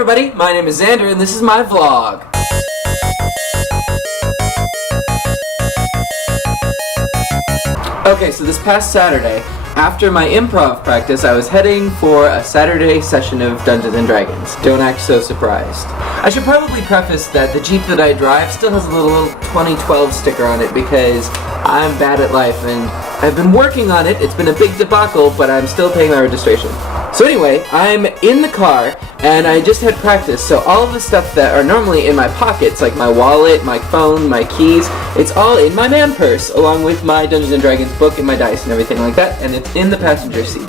everybody, my name is Xander and this is my vlog. Okay, so this past Saturday, after my improv practice, I was heading for a Saturday session of Dungeons & Dragons. Don't act so surprised. I should probably preface that the Jeep that I drive still has a little 2012 sticker on it because I'm bad at life and I've been working on it. It's been a big debacle, but I'm still paying my registration. So anyway, I'm in the car and I just had practice, so all of the stuff that are normally in my pockets, like my wallet, my phone, my keys, it's all in my man purse, along with my Dungeons & Dragons book and my dice and everything like that, and it's in the passenger seat.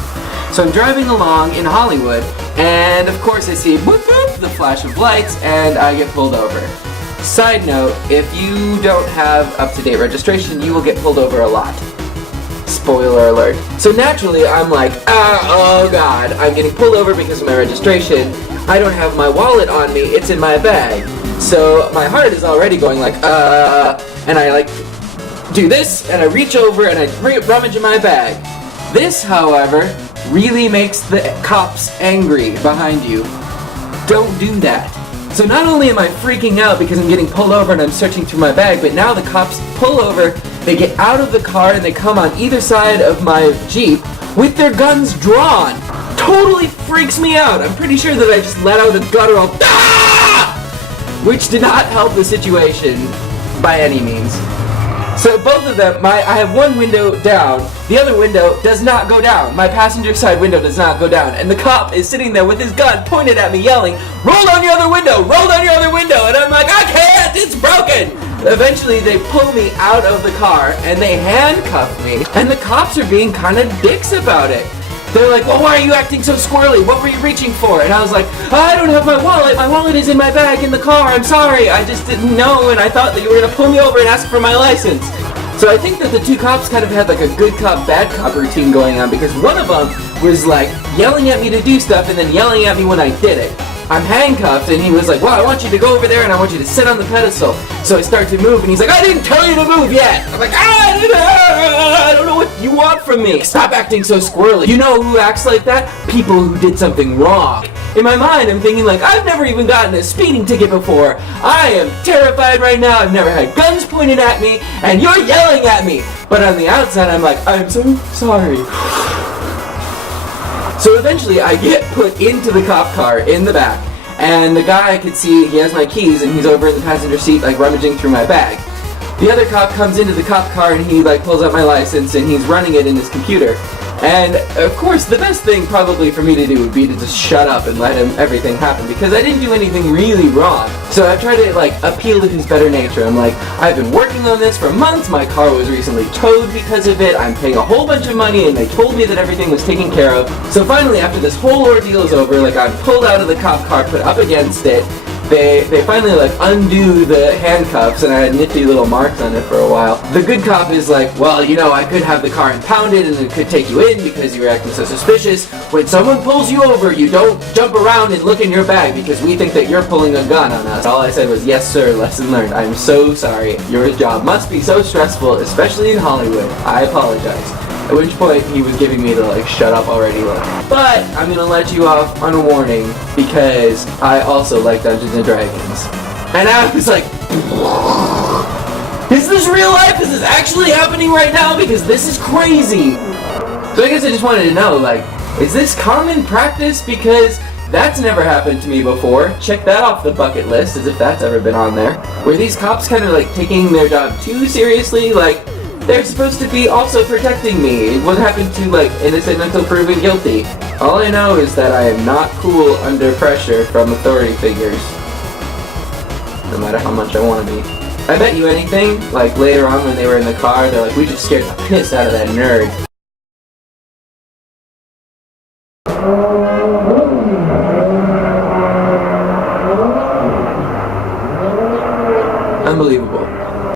So I'm driving along in Hollywood, and of course I see whoop whoop, the flash of lights, and I get pulled over. Side note, if you don't have up-to-date registration, you will get pulled over a lot. Spoiler alert. So naturally, I'm like, oh god, I'm getting pulled over because of my registration. I don't have my wallet on me, it's in my bag. So my heart is already going like, and I like do this, and I reach over and I rummage in my bag. This, however, really makes the cops angry behind you. Don't do that. So not only am I freaking out because I'm getting pulled over and I'm searching through my bag, but now the cops pull over, they get out of the car and they come on either side of my Jeep with their guns drawn. Totally freaks me out. I'm pretty sure that I just let out a guttural "Ah!" which did not help the situation by any means. So both of them, I have one window down, the other window does not go down. My passenger side window does not go down. And the cop is sitting there with his gun pointed at me yelling, "Roll down your other window! Roll down your other window!" And I'm like, I can't! It's broken! Eventually they pull me out of the car and they handcuff me. And the cops are being kind of dicks about it. They're like, well, why are you acting so squirrely? What were you reaching for? And I was like, I don't have my wallet. My wallet is in my bag in the car. I'm sorry. I just didn't know, and I thought that you were going to pull me over and ask for my license. So I think that the two cops kind of had like a good cop, bad cop routine going on, because one of them was like yelling at me to do stuff and then yelling at me when I did it. I'm handcuffed, and he was like, well, I want you to go over there and I want you to sit on the pedestal. So I start to move, and he's like, I didn't tell you to move yet. I'm like, I don't know what you want from me. Stop acting so squirrely. You know who acts like that? People who did something wrong. In my mind, I'm thinking like, I've never even gotten a speeding ticket before. I am terrified right now. I've never had guns pointed at me, and you're yelling at me. But on the outside, I'm like, I'm so sorry. So eventually I get put into the cop car in the back, and the guy I could see, he has my keys and he's over in the passenger seat like rummaging through my bag. The other cop comes into the cop car and he like pulls out my license and he's running it in his computer. And of course the best thing probably for me to do would be to just shut up and let everything happen, because I didn't do anything really wrong. So I tried to like appeal to his better nature. I'm like, I've been working on this for months, my car was recently towed because of it, I'm paying a whole bunch of money, and they told me that everything was taken care of. So finally, after this whole ordeal is over, like I'm pulled out of the cop car, put up against it, they finally like undo the handcuffs, and I had nifty little marks on it for a while. The good cop is like, well, you know, I could have the car impounded and it could take you in because you were acting so suspicious. When someone pulls you over, you don't jump around and look in your bag because we think that you're pulling a gun on us. All I said was, yes sir, lesson learned. I'm so sorry. Your job must be so stressful, especially in Hollywood. I apologize. At which point he was giving me the like shut up already look. But I'm gonna let you off on a warning because I also like Dungeons & Dragons. And I was like, is this real life? Is this actually happening right now? Because this is crazy. So I guess I just wanted to know, like, is this common practice? Because that's never happened to me before. Check that off the bucket list as if that's ever been on there. Were these cops kind of like taking their job too seriously? Like, they're supposed to be also protecting me. What happened to, like, innocent until proven guilty? All I know is that I am not cool under pressure from authority figures. No matter how much I want to be. I bet you anything, like, later on when they were in the car, they're like, we just scared the piss out of that nerd.